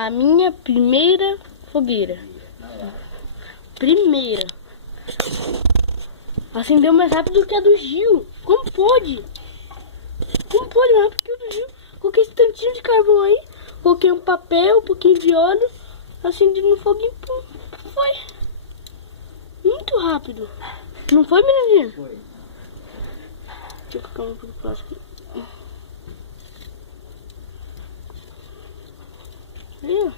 A minha primeira fogueira. Primeira. Acendeu mais rápido que a do Gil. Como pode? Como pode mais rápido que a do Gil? Coloquei esse tantinho de carvão aí. Coloquei um papel, um pouquinho de óleo. Acendi no foguinho. Pum. Foi. Muito rápido. Não foi, menininha? Foi. Deixa eu colocar um pouco de plástico. Aí, ó.